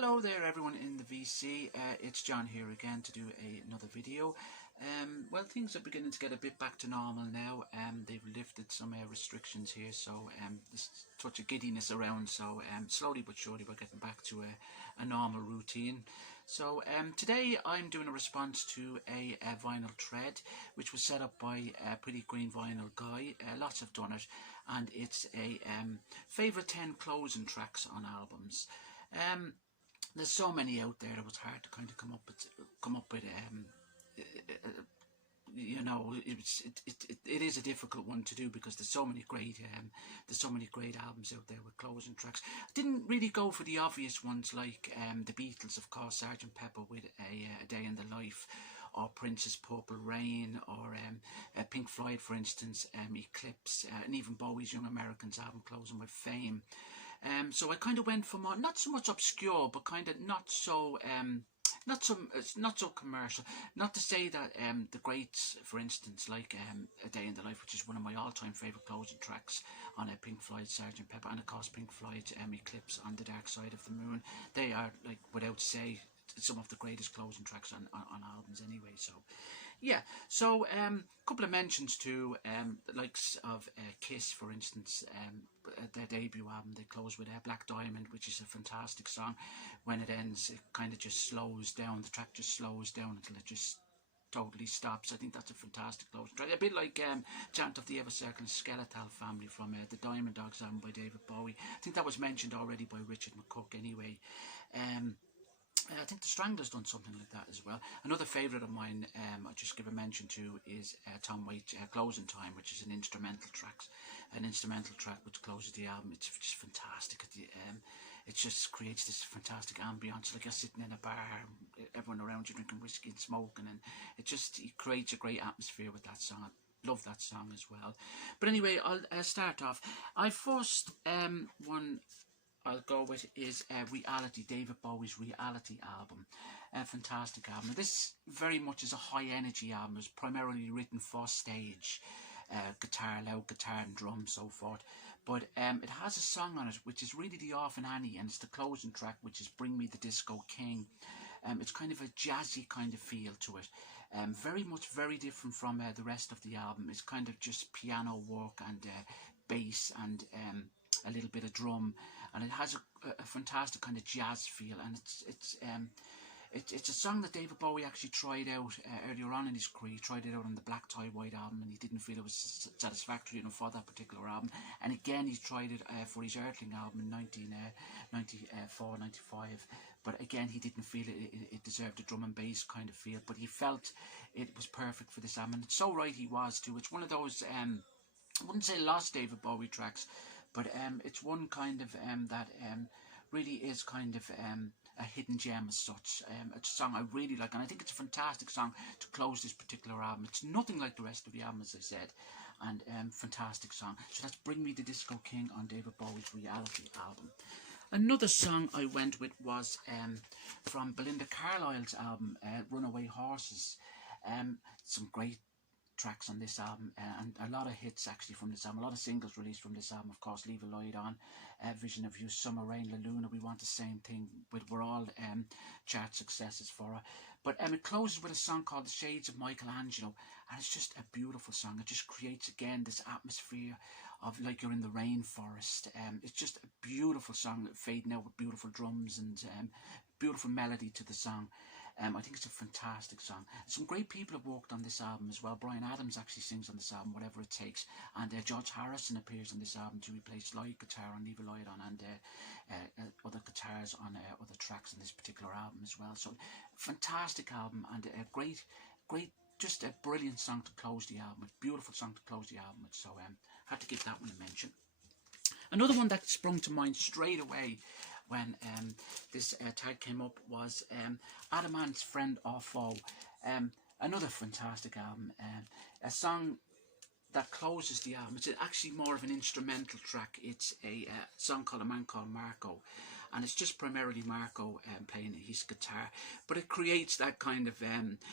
Hello there everyone in the VC, it's John here again to do another video. Well, things are beginning to get a bit back to normal now. They've lifted some restrictions here, so there's a touch of giddiness around, so slowly but surely we're getting back to a normal routine. So today I'm doing a response to a vinyl thread which was set up by a Pretty Green Vinyl guy. Lots have done it, and it's a favourite 10 closing tracks on albums. There's so many out there that it was hard to kind of come up with you know, it is a difficult one to do because there's so many great albums out there with closing tracks. I didn't really go for the obvious ones like the Beatles, of course, Sgt. Pepper with a Day in the Life, or Prince's Purple Rain, or Pink Floyd, for instance, Eclipse, and even Bowie's Young Americans album closing with Fame. So I kind of went for more, not so much obscure, but kind of not so commercial. Not to say that the greats, for instance, like A Day in the Life, which is one of my all-time favourite closing tracks on Pink Floyd, Sgt. Pepper, and of course Pink Floyd's Eclipse on the Dark Side of the Moon. They are, like, without say, some of the greatest closing tracks on albums anyway. So yeah, so a couple of mentions to the likes of Kiss, for instance. Their debut album, they close with Black Diamond, which is a fantastic song. When it ends, it kind of just slows down, the track just slows down until it just totally stops. I think that's a fantastic closing track, a bit like Chant of the Ever Circling Skeletal Family from the Diamond Dogs album by David Bowie. I think that was mentioned already by Richard McCook anyway. I think the Stranglers done something like that as well. Another favourite of mine, I'll just give a mention to, is Tom Waits' Closing Time, which is an instrumental track which closes the album. It's just fantastic. It just creates this fantastic ambience, like you're sitting in a bar, everyone around you drinking whiskey and smoking, and it creates a great atmosphere with that song. I love that song as well. But anyway, I'll start off. I first one I'll go with is Reality, David Bowie's Reality album. A fantastic album. This very much is a high energy album. It was primarily written for stage, guitar, loud guitar and drums, so forth. But it has a song on it which is really the Orphan Annie, and it's the closing track, which is Bring Me the Disco King. It's kind of a jazzy kind of feel to it. Very different from the rest of the album. It's kind of just piano work and bass and a little bit of drum, and it has a fantastic kind of jazz feel, and it's a song that David Bowie actually tried out earlier on in his career. He tried it out on the Black Tie White album, and he didn't feel it was satisfactory enough for that particular album. And again, he tried it for his Earthling album in 1994, 95. But again, he didn't feel it deserved a drum and bass kind of feel. But he felt it was perfect for this album, and it's so right he was too. It's one of those I wouldn't say lost David Bowie tracks, but it's one kind of that really is kind of a hidden gem as such. It's a song I really like, and I think it's a fantastic song to close this particular album. It's nothing like the rest of the album, as I said, and fantastic song. So that's Bring Me the Disco King on David Bowie's Reality album. Another song I went with was from Belinda Carlisle's album, Runaway Horses. Some great tracks on this album, and a lot of hits actually from this album, a lot of singles released from this album. Of course, Leave a Light On, Vision of You, Summer Rain, La Luna, We Want the Same Thing, were all chart successes for her. But it closes with a song called The Shades of Michelangelo, and it's just a beautiful song. It just creates again this atmosphere of like you're in the rainforest. It's just a beautiful song, fading out with beautiful drums and beautiful melody to the song. I think it's a fantastic song. Some great people have worked on this album as well. Bryan Adams actually sings on this album, Whatever It Takes, and George Harrison appears on this album to replace slide guitar on Leave a Light On, and other guitars on other tracks on this particular album as well. So fantastic album, and a great, just a brilliant song to close the album. A beautiful song to close the album with. So had to give that one a mention. Another one that sprung to mind straight away when this tag came up was Adamant's Friend or Foe. Another fantastic album. A song that closes the album. It's actually more of an instrumental track. It's a song called A Man Called Marco, and it's just primarily Marco playing his guitar, but it creates that kind of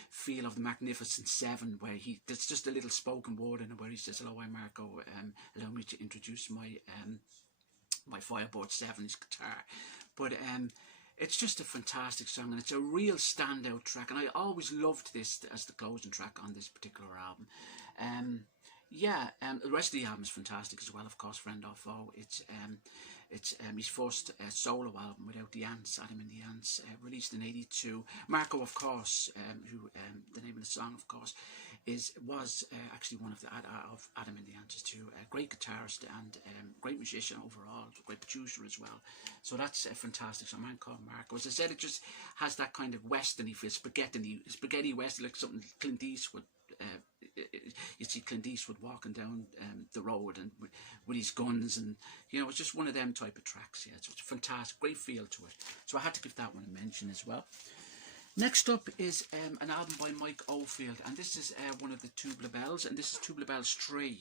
feel of the Magnificent Seven, where there's just a little spoken word in it where he says, "Hello, I'm Marco, allow me to introduce my Fireboard 7's guitar." But It's just a fantastic song, and it's a real standout track, and I always loved this as the closing track on this particular album. Yeah, the rest of the album is fantastic as well. Of course, Friend or Foe. It's his first solo album without the Ants, Adam and the Ants, released in '82. Marco, of course, who the name of the song, of course, was actually one of the of Adam and the Ants too. A great guitarist and great musician overall, great producer as well. So that's a fantastic song. Man called Marco. As I said, it just has that kind of westerny feel, spaghetti western, like something Clint Eastwood. You see Clint Eastwood walking down the road and with his guns, and you know, it's just one of them type of tracks. Yeah, so it's fantastic, great feel to it. So I had to give that one a mention as well. Next up is an album by Mike Oldfield, and this is one of the Tubular Bells, and this is Tubular Bells 3.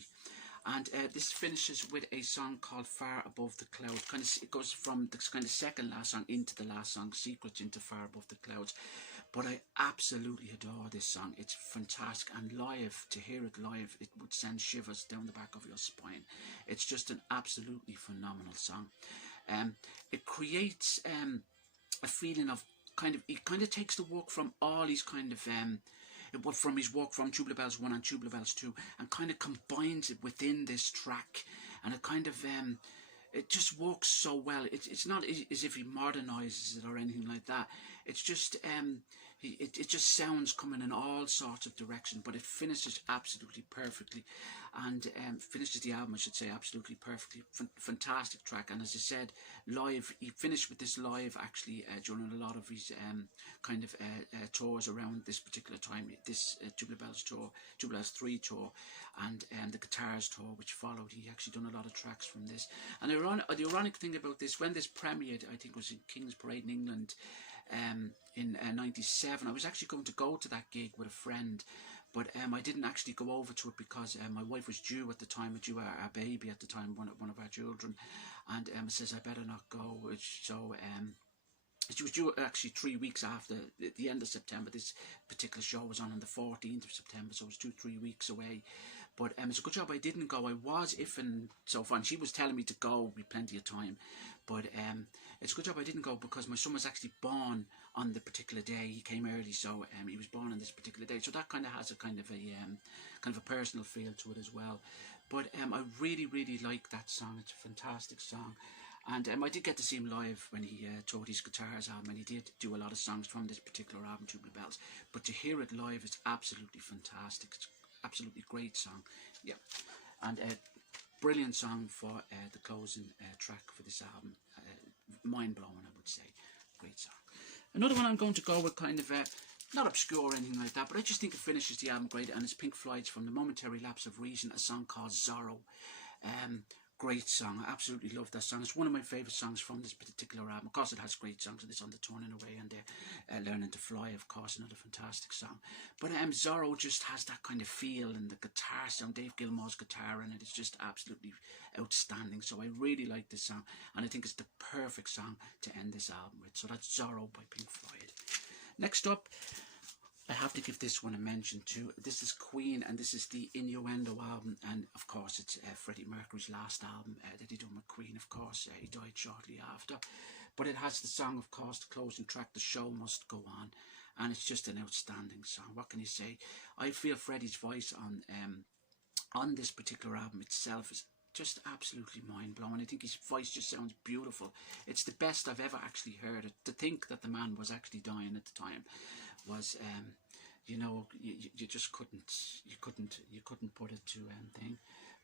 And this finishes with a song called Far Above the Clouds. It goes from the kind of second last song into the last song, Secrets, into Far Above the Clouds. But I absolutely adore this song. It's fantastic, and live, to hear it live, it would send shivers down the back of your spine. It's just an absolutely phenomenal song. It creates a feeling of it kind of takes the work from all these kind of from his work from Tubular Bells 1 and Tubular Bells 2, and kind of combines it within this track, and it kind of it just works so well. It's not as if he modernizes it or anything like that. It's just it just sounds coming in all sorts of directions, but it finishes absolutely perfectly, and finishes the album, I should say, absolutely perfectly. Fantastic track. And as I said, live, he finished with this live actually during a lot of his tours around this particular time. This Tubular Bells tour, Tubular Bells 3 tour, and the Guitars tour which followed. He actually done a lot of tracks from this. And the ironic thing about this, when this premiered, I think it was in King's Parade in England, in '97, I was actually going to go to that gig with a friend, but I didn't actually go over to it because my wife was due at the time, due our baby at the time, one of our children, and says I better not go. So she was due actually 3 weeks after the end of September. This particular show was on the 14th of September, so it was 2-3 weeks away. But it's a good job I didn't go. I was ifing so far, and she was telling me to go with plenty of time. But it's a good job I didn't go, because my son was actually born on the particular day. He came early, so he was born on this particular day. So that kind of has a kind of a personal feel to it as well. But I really, really like that song. It's a fantastic song. And I did get to see him live when he toured his Guitars album, and he did do a lot of songs from this particular album, Tubular Bells. But to hear it live is absolutely fantastic. It's absolutely great song. Yeah, and a brilliant song for the closing track for this album. Mind-blowing, I would say. Great song. Another one I'm going to go with, kind of not obscure or anything like that, but I just think it finishes the album great, and it's Pink Floyd's From the Momentary Lapse of Reason, a song called Zorro. Great song. I absolutely love that song. It's one of my favourite songs from this particular album. Of course, it has great songs. It's on the Turning Away and Learning to Fly, of course, another fantastic song. But Zorro just has that kind of feel, and the guitar sound, Dave Gilmour's guitar in it, is just absolutely outstanding. So I really like this song, and I think it's the perfect song to end this album with. So that's Zorro by Pink Floyd. Next up, I have to give this one a mention too. This is Queen, and this is the Innuendo album, and of course it's Freddie Mercury's last album that he done with Queen. Of course, he died shortly after, but it has the song, of course, the closing track, The Show Must Go On, and it's just an outstanding song. What can you say? I feel Freddie's voice on this particular album itself is just absolutely mind-blowing. I think his voice just sounds beautiful. It's the best I've ever actually heard it. To think that the man was actually dying at the time was you know, you just couldn't put it to thing.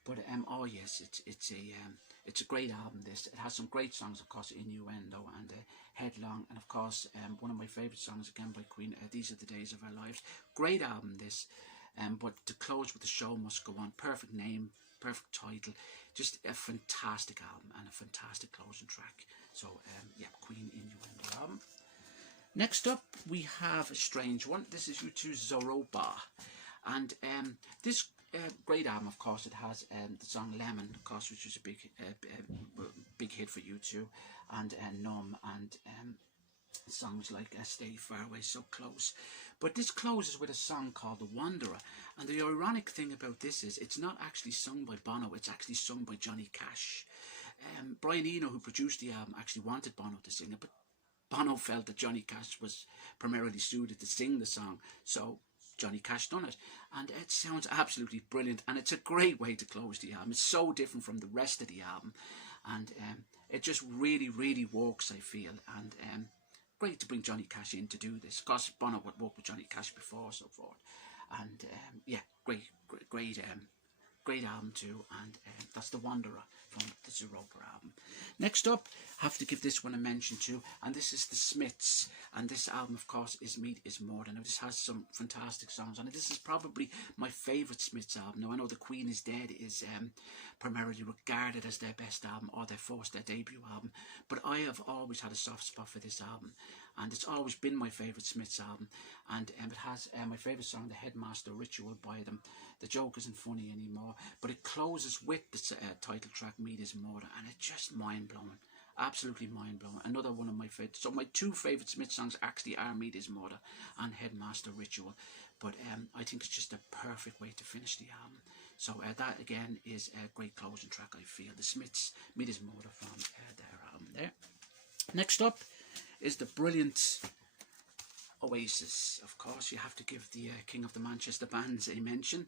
But oh yes, it's a great album. This, it has some great songs, of course, Innuendo and Headlong, and of course one of my favourite songs again by Queen, These Are the Days of Our Lives. Great album this, but to close with The Show Must Go On, perfect name, perfect title, just a fantastic album and a fantastic closing track. So yeah, Queen, Innuendo album. Next up, we have a strange one. This is U2's Zooropa, and this great album, of course, it has the song Lemon, of course, which was a big hit for U2, and Numb, and songs like Stay Far Away, So Close. But this closes with a song called The Wanderer, and the ironic thing about this is it's not actually sung by Bono, it's actually sung by Johnny Cash. Brian Eno, who produced the album, actually wanted Bono to sing it, but Bono felt that Johnny Cash was primarily suited to sing the song, so Johnny Cash done it, and it sounds absolutely brilliant, and it's a great way to close the album. It's so different from the rest of the album, and it just really works, I feel, and great to bring Johnny Cash in to do this. Of course, Bono would work with Johnny Cash before, so forth, and yeah, great album too, and that's The Wanderer from the Zeroper album. Next up, have to give this one a mention too, and this is the Smiths, and this album of course is Meat Is More. Now this has some fantastic songs on it. This is probably my favourite Smiths album. Now I know The Queen Is Dead is primarily regarded as their best album, or their debut album, but I have always had a soft spot for this album, and it's always been my favourite Smiths album, and it has my favourite song, The Headmaster Ritual by them. The joke isn't funny anymore, but it closes with the title track, Meat Is More, and it's just mind-blowing, absolutely mind-blowing. Another one of my favourites. So my two favourite Smith songs actually are Meat Is More and Headmaster Ritual, but I think it's just a perfect way to finish the album. So that again is a great closing track, I feel. The Smiths, Meat Is More from their album there. Next up is the brilliant Oasis. Of course, you have to give the King of the Manchester bands a mention.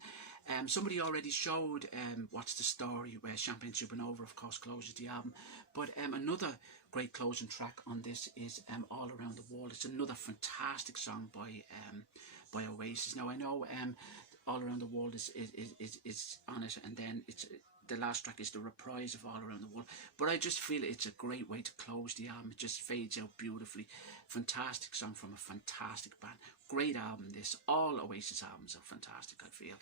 Somebody already showed What's the Story, where Champagne Supernova, of course, closes the album. But another great closing track on this is All Around the World. It's another fantastic song by Oasis. Now I know All Around the World is on it, and then it's the last track is the reprise of All Around the World, but I just feel it's a great way to close the album. It just fades out beautifully. Fantastic song from a fantastic band. Great album this. All Oasis albums are fantastic, I feel,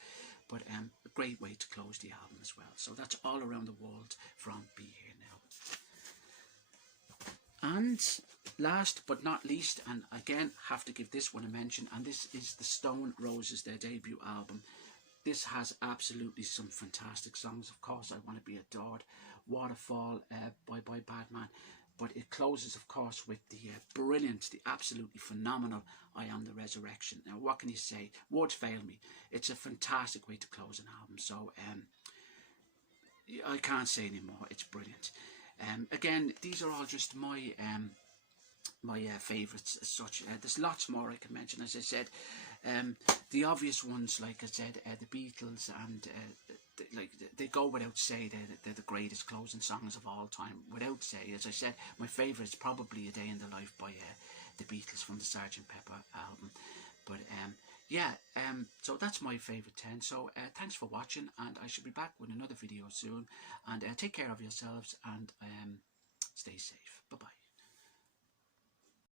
but a great way to close the album as well. So that's All Around the World from Be Here Now. And last but not least, and again have to give this one a mention, and this is the Stone Roses, their debut album. This has absolutely some fantastic songs. Of course, I Want to Be Adored, Waterfall by Badman, but it closes, of course, with the brilliant, the absolutely phenomenal I Am the Resurrection. Now, what can you say? Words fail me. It's a fantastic way to close an album. So, I can't say anymore. It's brilliant. Again, these are all just my favourites as such. There's lots more I can mention, as I said. The obvious ones, like I said, the Beatles, and they go without say they're the greatest closing songs of all time, without say. As I said, my favourite is probably A Day in the Life by the Beatles from the Sgt. Pepper album. But yeah, so that's my favourite 10. So thanks for watching, and I should be back with another video soon. And take care of yourselves, and stay safe. Bye bye.